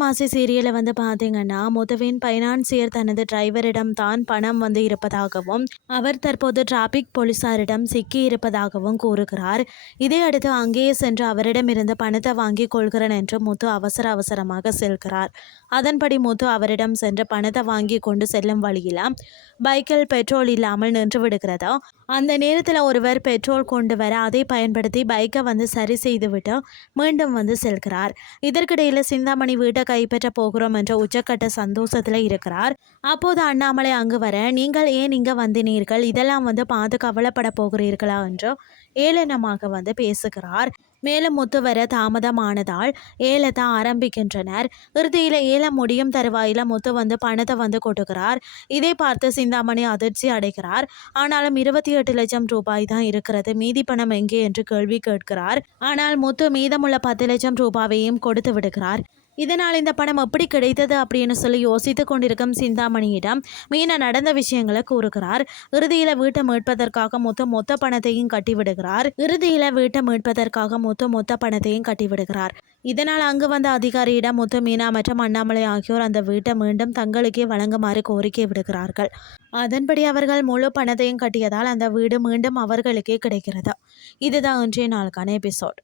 மாசி சீரியலை வந்து பார்த்தீங்கன்னா, முத்துவின் பைனான்சியர் தனது டிரைவரிடம் தான் பணம் வந்து இருப்பதாகவும், அவர் தற்போது டிராபிக் போலீசாரிடம் சிக்கி இருப்பதாகவும் கூறுகிறார். இதையடுத்து அங்கேயே சென்று அவரிடமிருந்து பணத்தை வாங்கிக் கொள்கிறேன் என்று முத்து அவசர அவசரமாக செல்கிறார். அதன்படி முத்து அவரிடம் சென்று பணத்தை வாங்கி கொண்டு செல்லும் வழியில பைக்கில் பெட்ரோல் இல்லாமல் நின்று விடுகிறது. அந்த நேரத்தில் ஒருவர் பெட்ரோல் கொண்டு வர அதை பயன்படுத்தி பைக்கை வந்து சரி செய்துவிட்டு மீண்டும் வந்து செல்கிறார். இதற்கிடையில் சிந்தாமணி வீட்டை கைப்பற்ற போகிறோம் என்ற உச்சக்கட்ட சந்தோஷத்தில் இருக்கிறார். அப்போது அண்ணாமலை அங்கு வர, நீங்கள் ஏன் இங்கே வந்தினீர்கள், இதெல்லாம் வந்து பார்த்து கவலைப்பட போகிறீர்களா என்று ஏளனமாக வந்து பேசுகிறார். மேலும் முத்து வர தாமதமானதால் ஏலத்தை ஆரம்பிக்கின்றனர். இறுதியில் ஏலம் முடியும் தருவாயில முத்து வந்து பணத்தை வந்து கொடுக்கிறார். இதை பார்த்து சிந்தாமணி அதிர்ச்சி அடைகிறார். ஆனாலும் 28 லட்சம் ரூபாய் தான் இருக்கிறது, மீதி பணம் எங்கே என்று கேள்வி கேட்கிறார். ஆனால் முத்து மீதமுள்ள 10 லட்சம் ரூபாயையும் கொடுத்து விடுகிறார். இதனால் இந்த பணம் எப்படி கிடைத்தது அப்படின்னு சொல்லி யோசித்து கொண்டிருக்கும் சிந்தாமணியிடம் மீனா நடந்த விஷயங்களை கூறுகிறார். இறுதியில் வீட்டை மீட்பதற்காக முத்து மொத்த பணத்தையும் கட்டிவிடுகிறார். இதனால் அங்கு வந்த அதிகாரியிடம் முத்து, மீனா மற்றும் அண்ணாமலை ஆகியோர் அந்த வீட்டை மீண்டும் தங்களுக்கே வழங்குமாறு கோரிக்கை விடுகிறார்கள். அதன்படி அவர்கள் முழு பணத்தையும் கட்டியதால் அந்த வீடு மீண்டும் அவர்களுக்கே கிடைக்கிறது. இதுதான் இன்றைய நாளுக்கான எபிசோட்.